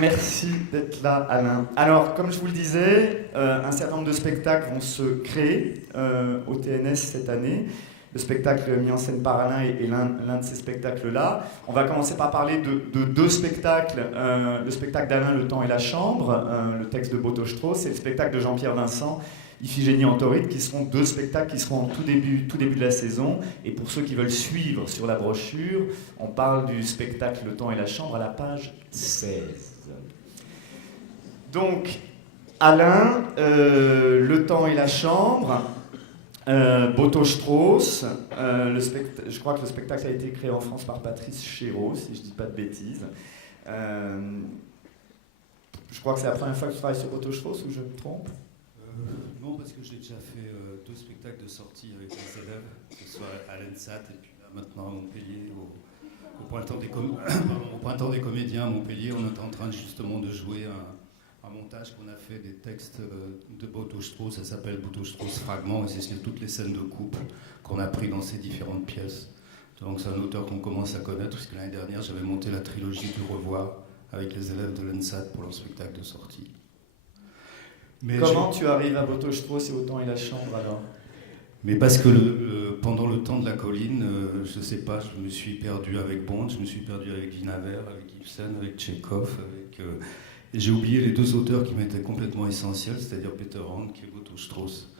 Merci d'être là, Alain. Alors, comme je vous le disais, un certain nombre de spectacles vont se créer au TNS cette année. Le spectacle mis en scène par Alain est l'un de ces spectacles-là. On va commencer par parler de deux spectacles. Le spectacle d'Alain, Le Temps et la Chambre, le texte de Boto Strauss, et le spectacle de Jean-Pierre Vincent, Iphigénie en tauride, qui seront deux spectacles qui seront en tout début de la saison. Et pour ceux qui veulent suivre sur la brochure, on parle du spectacle Le Temps et la Chambre à la page 16. Donc, Alain, Le Temps et la Chambre, Boto Strauss, je crois que le spectacle a été créé en France par Patrice Chéreau, si je ne dis pas de bêtises. Je crois que c'est la première fois que tu travailles sur Boto Strauss, ou je me trompe? Non, parce que j'ai déjà fait deux spectacles de sortie avec les élèves, que ce soit à l'ENSAT et puis là, maintenant à Montpellier, au printemps des comédiens à Montpellier. On est en train justement de jouer un montage qu'on a fait des textes de Boto Strauss. Ça s'appelle Boto Strauss Fragments, et c'est sur toutes les scènes de couple qu'on a pris dans ces différentes pièces. Donc c'est un auteur qu'on commence à connaître, parce que l'année dernière j'avais monté la trilogie du Revoir avec les élèves de l'ENSAT pour leur spectacle de sortie. Mais comment tu arrives à Boto Strauss et au Temps et la Chambre alors? Mais parce que pendant le temps de la colline, je ne sais pas, je me suis perdu avec Bond, je me suis perdu avec Vinaver, avec Ibsen, avec Tchekhov, et j'ai oublié les deux auteurs qui m'étaient complètement essentiels, c'est-à-dire Peter Hanke et Boto Strauss.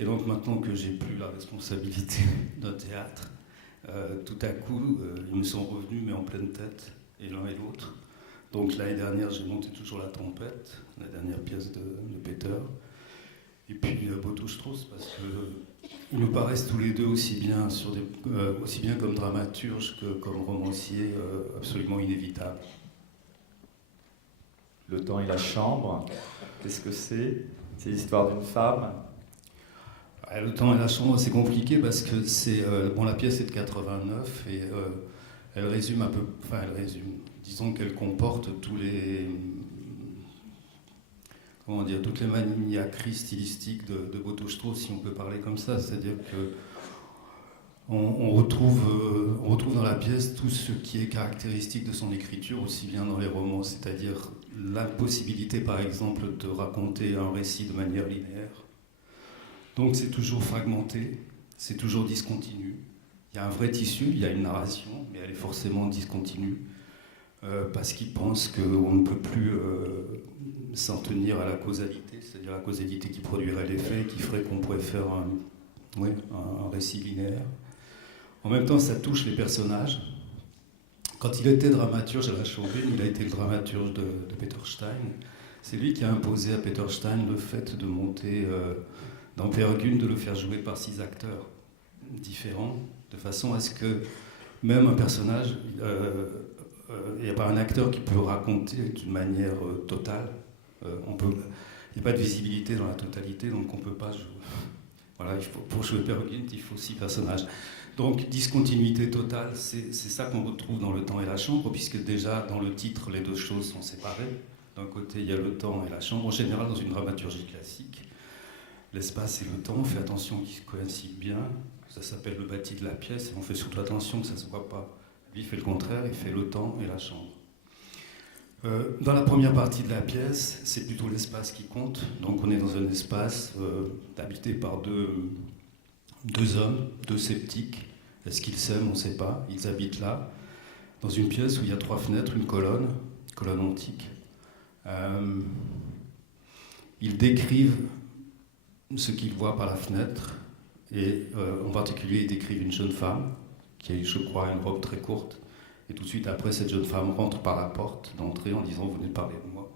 Et donc maintenant que j'ai plus la responsabilité d'un théâtre, tout à coup, ils me sont revenus, mais en pleine tête, et l'un et l'autre. Donc l'année dernière, j'ai monté toujours La Tempête, la dernière pièce de Peter. Et puis Boto Strauss, parce qu'ils me paraissent tous les deux aussi bien comme dramaturges que comme romanciers, absolument inévitables. Le Temps et la Chambre, qu'est-ce que c'est? C'est l'histoire d'une femme. Le Temps et la Chambre, c'est compliqué parce que la pièce est de 89 et elle résume disons qu'elle comporte toutes les maniaqueries stylistiques de Boto Strauss, si on peut parler comme ça. C'est-à-dire que on retrouve dans la pièce tout ce qui est caractéristique de son écriture, aussi bien dans les romans, c'est-à-dire l'impossibilité, par exemple, de raconter un récit de manière linéaire. Donc c'est toujours fragmenté, c'est toujours discontinu. Il y a un vrai tissu, il y a une narration, mais elle est forcément discontinue, parce qu'il pense qu'on ne peut plus s'en tenir à la causalité, c'est-à-dire la causalité qui produirait l'effet, qui ferait qu'on pourrait faire un récit linéaire. En même temps, ça touche les personnages. Quand il était dramaturge à la Chauvine, il a été le dramaturge de Peter Stein. C'est lui qui a imposé à Peter Stein le fait de monter dans Peer Gynt, de le faire jouer par 6 acteurs différents, de façon à ce que même un personnage, il n'y a pas un acteur qui peut raconter d'une manière totale. Il n'y a pas de visibilité dans la totalité, donc on ne peut pas jouer. Voilà, pour jouer Peer Gynt, il faut 6 personnages. Donc, discontinuité totale, c'est ça qu'on retrouve dans Le Temps et la Chambre, puisque déjà, dans le titre, les deux choses sont séparées. D'un côté, il y a le temps et la chambre. En général, dans une dramaturgie classique, l'espace et le temps, on fait attention qu'ils coïncident bien. Ça s'appelle le bâti de la pièce, et on fait surtout attention que ça ne se voit pas. Lui, il fait le contraire, il fait le temps et la chambre. Dans la première partie de la pièce, c'est plutôt l'espace qui compte. Donc, on est dans un espace habité par deux hommes, 2 sceptiques. Est-ce qu'ils s'aiment? On ne sait pas. Ils habitent là, dans une pièce où il y a 3 fenêtres, une colonne antique. Ils décrivent ce qu'ils voient par la fenêtre, et en particulier, ils décrivent une jeune femme qui a, je crois, une robe très courte. Et tout de suite après, cette jeune femme rentre par la porte d'entrée en disant « Vous venez de parler de moi ».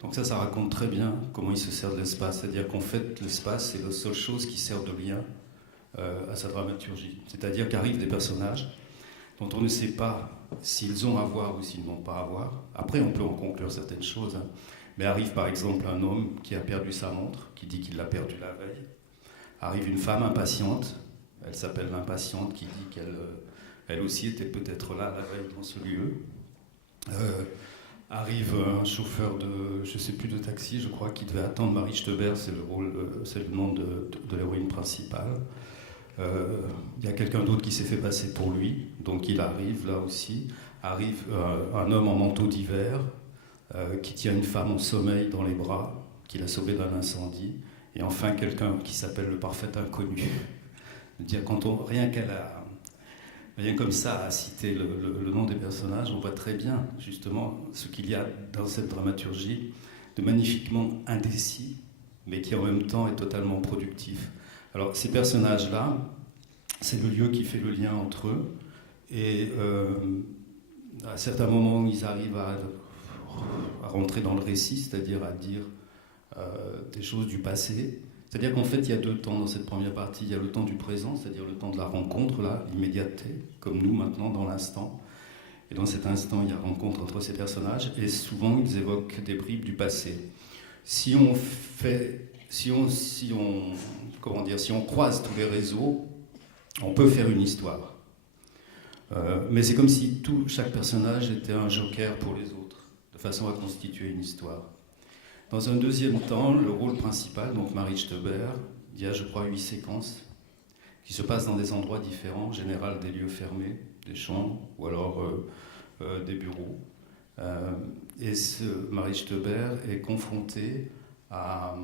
Donc ça raconte très bien comment il se sert de l'espace. C'est-à-dire qu'en fait, l'espace, c'est la seule chose qui sert de lien à sa dramaturgie. C'est-à-dire qu'arrivent des personnages dont on ne sait pas s'ils ont à voir ou s'ils n'ont pas à voir. Après, on peut en conclure certaines choses. Mais arrive par exemple un homme qui a perdu sa montre, qui dit qu'il l'a perdue la veille. Arrive une femme impatiente, elle s'appelle l'impatiente, qui dit qu'elle aussi était peut-être là la veille dans ce lieu. Arrive un chauffeur je sais plus, de taxi, je crois, qui devait attendre Marie Steuber, c'est le nom de l'héroïne principale. Il y a quelqu'un d'autre qui s'est fait passer pour lui, donc il arrive là aussi. Arrive un homme en manteau d'hiver, qui tient une femme en sommeil dans les bras, qui l'a sauvée d'un incendie, et enfin quelqu'un qui s'appelle le parfait inconnu. Dire, quand on, rien comme ça, à citer le nom des personnages, on voit très bien justement ce qu'il y a dans cette dramaturgie de magnifiquement indécis, mais qui en même temps est totalement productif. Alors ces personnages-là, c'est le lieu qui fait le lien entre eux, et à certains moments, ils arrivent à rentrer dans le récit, c'est-à-dire à dire des choses du passé. C'est-à-dire qu'en fait, il y a deux temps dans cette première partie. Il y a le temps du présent, c'est-à-dire le temps de la rencontre, là, l'immédiateté, comme nous maintenant, dans l'instant. Et dans cet instant, il y a rencontre entre ces personnages, et souvent, ils évoquent des bribes du passé. Si on croise tous les réseaux, on peut faire une histoire. Mais c'est comme si chaque personnage était un joker pour les autres, de façon à constituer une histoire. Dans un deuxième temps, le rôle principal, donc Marie Steuber, il y a, je crois, 8 séquences qui se passent dans des endroits différents, en général des lieux fermés, des chambres ou alors des bureaux. Et Marie Steuber est confrontée à,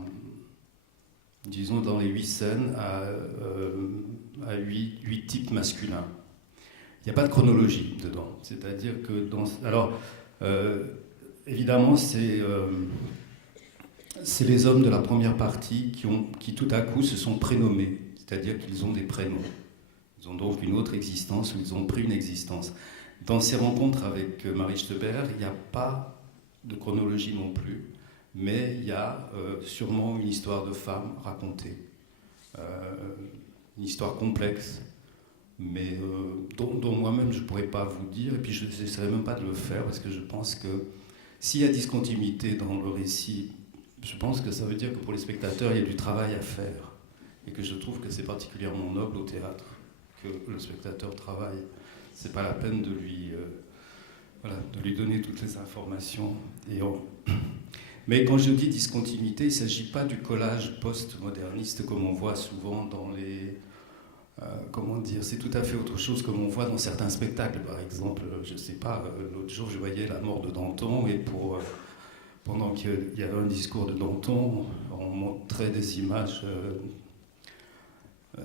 disons, dans les 8 scènes, à 8 types masculins. Il n'y a pas de chronologie dedans. C'est-à-dire que évidemment, c'est les hommes de la première partie qui tout à coup se sont prénommés, c'est-à-dire qu'ils ont des prénoms. Ils ont donc une autre existence, ou ils ont pris une existence. Dans ces rencontres avec Marie Steuber, il n'y a pas de chronologie non plus, mais il y a sûrement une histoire de femme racontée, une histoire complexe, mais dont moi-même je ne pourrais pas vous dire, et puis je n'essaierai même pas de le faire, parce que je pense que s'il y a discontinuité dans le récit, je pense que ça veut dire que pour les spectateurs, il y a du travail à faire. Et que je trouve que c'est particulièrement noble au théâtre que le spectateur travaille. C'est pas la peine de lui donner toutes les informations. Mais quand je dis discontinuité, il ne s'agit pas du collage post-moderniste comme on voit souvent dans les... comment dire, c'est tout à fait autre chose comme on voit dans certains spectacles. Par exemple, je ne sais pas, l'autre jour je voyais La mort de Danton, et pendant qu'il y avait un discours de Danton, on montrait des images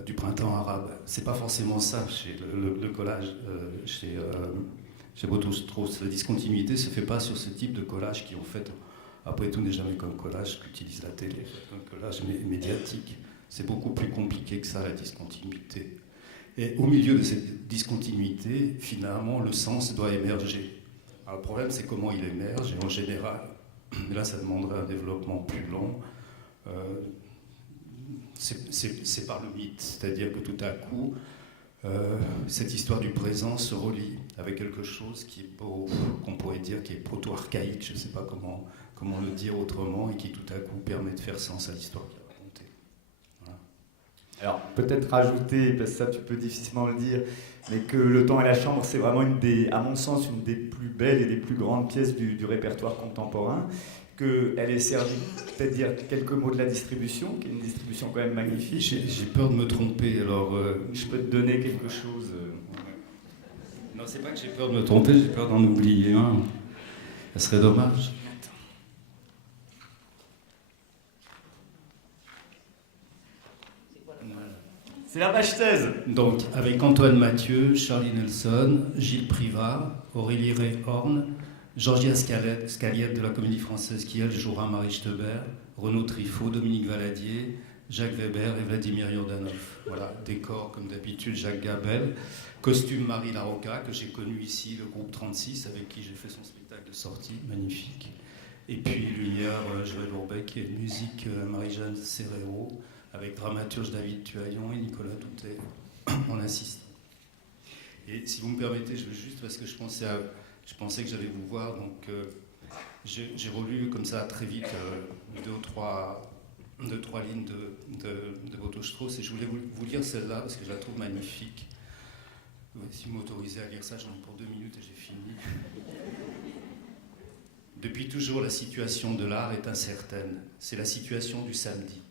du printemps arabe. C'est pas forcément ça chez le collage, chez Boto-Strauss. La discontinuité se fait pas sur ce type de collage qui, en fait, après tout, n'est jamais qu'un collage qu'utilise la télé, un collage médiatique. C'est beaucoup plus compliqué que ça, la discontinuité. Et au milieu de cette discontinuité, finalement, le sens doit émerger. Alors, le problème, c'est comment il émerge, et en général, mais là, ça demanderait un développement plus long. C'est par le mythe, c'est-à-dire que tout à coup, cette histoire du présent se relie avec quelque chose qu'on pourrait dire qui est proto-archaïque, je ne sais pas comment le dire autrement, et qui tout à coup permet de faire sens à l'histoire qu'il a racontée. Voilà. Alors, peut-être rajouter, parce que ça tu peux difficilement le dire, mais que Le Temps et la Chambre, c'est vraiment à mon sens, une des plus belles et des plus grandes pièces du répertoire contemporain, qu'elle est servie, peut-être dire quelques mots de la distribution, qui est une distribution quand même magnifique. J'ai peur de me tromper, alors... Je peux te donner quelque chose. Non, c'est pas que j'ai peur de me tromper, j'ai peur d'en oublier un. Ça serait dommage. C'est la page 16. Donc, avec Antoine Mathieu, Charlie Nelson, Gilles Privat, Aurélie Ray-Horn, Georgia Scaliette de la Comédie Française qui, elle, jouera Marie Steuber, Renaud Triffaut, Dominique Valadier, Jacques Weber et Vladimir Yordanov. Voilà, décor comme d'habitude, Jacques Gabel. Costume Marie Larocca, que j'ai connu ici, le groupe 36, avec qui j'ai fait son spectacle de sortie, magnifique. Et puis lumière, Joël Ourbec, et musique Marie-Jeanne Serrero, avec dramaturge David Tuaillon et Nicolas Doutet en assistant. Et si vous me permettez, je veux juste, parce que je pensais que j'allais vous voir, donc j'ai relu comme ça très vite deux ou trois lignes de Boto-Strauss, et je voulais vous lire celle-là parce que je la trouve magnifique. Si vous m'autorisez à lire ça, j'en ai pour 2 minutes et j'ai fini. Depuis toujours, la situation de l'art est incertaine. C'est la situation du samedi.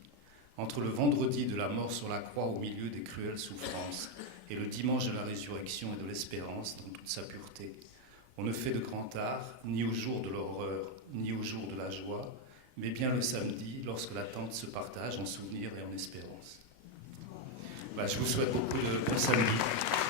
Entre le vendredi de la mort sur la croix au milieu des cruelles souffrances et le dimanche de la résurrection et de l'espérance dans toute sa pureté. On ne fait de grand art ni au jour de l'horreur, ni au jour de la joie, mais bien le samedi, lorsque l'attente se partage en souvenirs et en espérance. Je vous souhaite beaucoup de bons samedis.